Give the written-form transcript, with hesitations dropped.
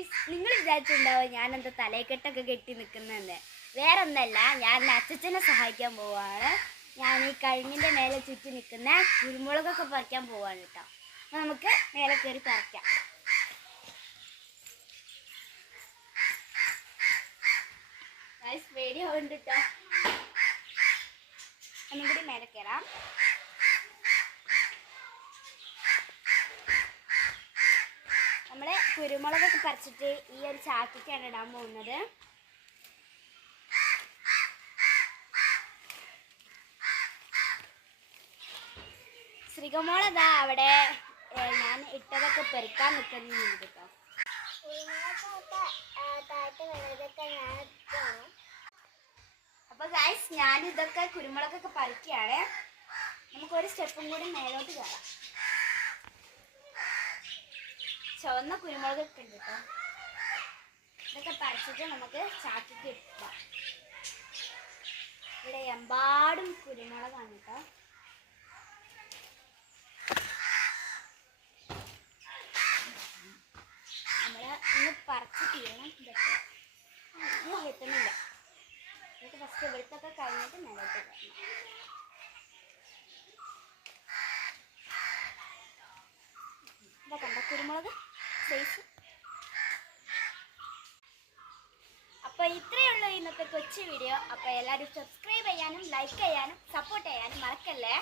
Guys, നിങ്ങൾ വിചാരിച്ചിട്ടുണ്ടാവും ഞാൻ എന്താ തലയെക്കെട്ടൊക്കെ കെട്ടി നിൽക്കുന്നതെന്ന്. വേറെ ഒന്നല്ല, ഞാൻ അച്ഛനെ സഹായിക്കാൻ പോവാണ്. ഞാൻ ഈ കഴിഞ്ഞിൻ്റെ മേലെ ചുറ്റി നിൽക്കുന്ന കുരുമുളകൊക്കെ പറിക്കാൻ പോവാണ് കേട്ടോ. അപ്പോൾ നമുക്ക് മേലെ കയറി പറിക്കാം. ഗൈസ്, പേടിയാവുന്നുണ്ട് കേട്ടോ. ഒന്നും കൂടി മേലെ കയറാം. നമ്മൾ കുരുമുളകൊക്കെ പറിച്ചിട്ട് ഈ ഒരു ചാക്കിക്കാണ് ഇടാൻ പോകുന്നത്. ശ്രീകമോളതാ അവിടെ ഞാൻ ഇട്ടതൊക്കെ പെറുക്കാൻ നിൽക്കുന്നുണ്ട് കേട്ടോ. അപ്പോൾ ഗൈസ്, ഞാനിതൊക്കെ കുരുമുളകൊക്കെ പറിക്കുകയാണ്. നമുക്കൊരു സ്റ്റെപ്പും കൂടി മേലോട്ട് കയറാം. ചുവന്ന കുരുമുളകൊക്കെ ഉണ്ട് കേട്ടോ. ഇതൊക്കെ പറിച്ചിട്ട് നമുക്ക് ചാക്കിക്ക് ഇടാം. ഇവിടെ എമ്പാടും കുരുമുളകാണ് കേട്ടോ. നമ്മൾ ഇന്ന് പറിച്ച് തീരണം. ഇതൊക്കെ കിട്ടുന്നില്ല. ഇതൊക്കെ ഫസ്റ്റ് ഇവിടുത്തൊക്കെ കഴിഞ്ഞിട്ട് മേലോട്ട് കയറണം. ഇതൊക്കെ ഉണ്ടോ കുരുമുളക് സൈസ്. അപ്പോൾ ഇത്രയേ ഉള്ളൂ ഇന്നത്തെ കൊച്ചു വീഡിയോ. അപ്പോൾ എല്ലാവരും സബ്സ്ക്രൈബ് ചെയ്യാനും ലൈക്ക് ചെയ്യാനും സപ്പോർട്ട് ചെയ്യാനും മറക്കല്ലേ.